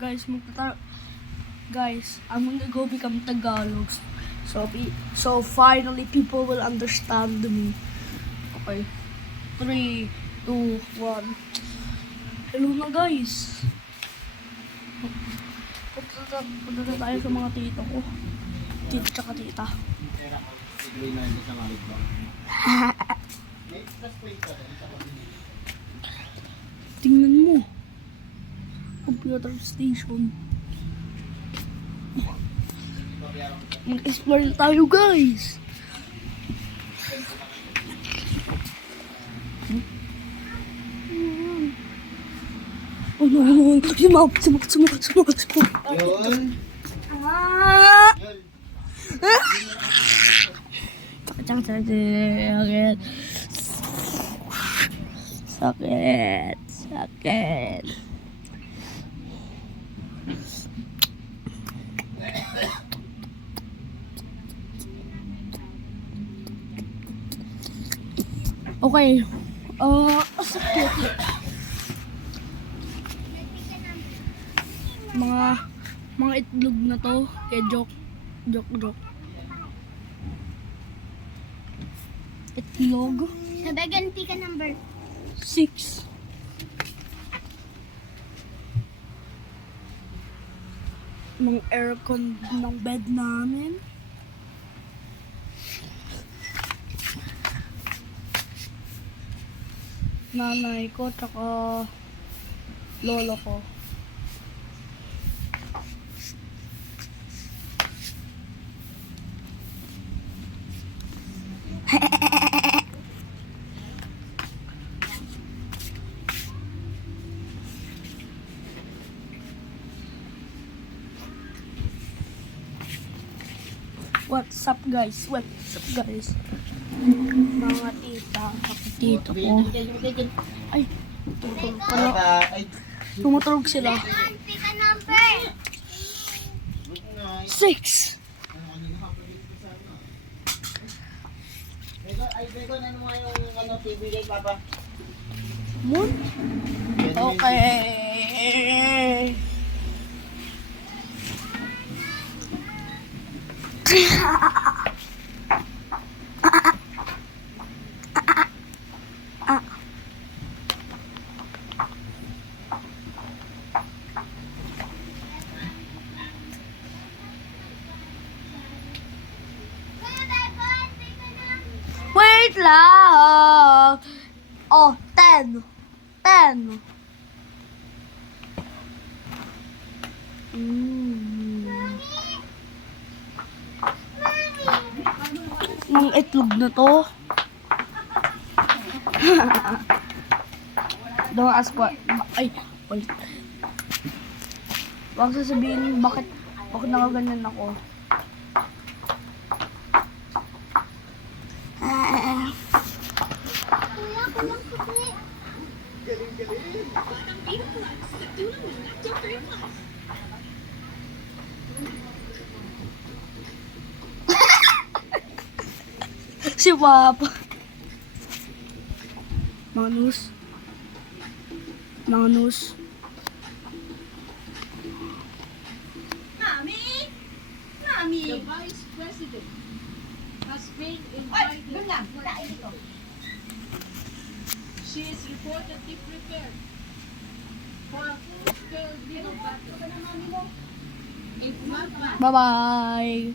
Guys, I'm gonna go become Tagalog. So finally people will understand me. Okay. 3, 2, 1. Hello na guys. Punta na tayo sa mga tito ko. Tito tsaka tita. Tingnan mo. Computer station. Mag-explore tayo guys. Oh no, sumap. Yun. Ah! Sakit. Okay. Sakit. Mga itlog na to. Kaya joke. Itlog. Nabaganti ka number 6. Ng aircon ng bed namin. Nanay ko tsaka lolo ko. What's up guys? Mga tita, tito ko. Ay, tumutulog sila. Nabaganti ka number 6. Moon? Okay. Wait lang. Oh, 10. Mga itlog na to. Don't ask what. Ay, wait. Huwag sasabihin bakit nakaganyan ako. Kuya, kulang kukli. Si Papa. Mga news. Mami, the Vice President has been invited. She is reportedly prepared for a full-scale legal battle. If not, Bye-bye.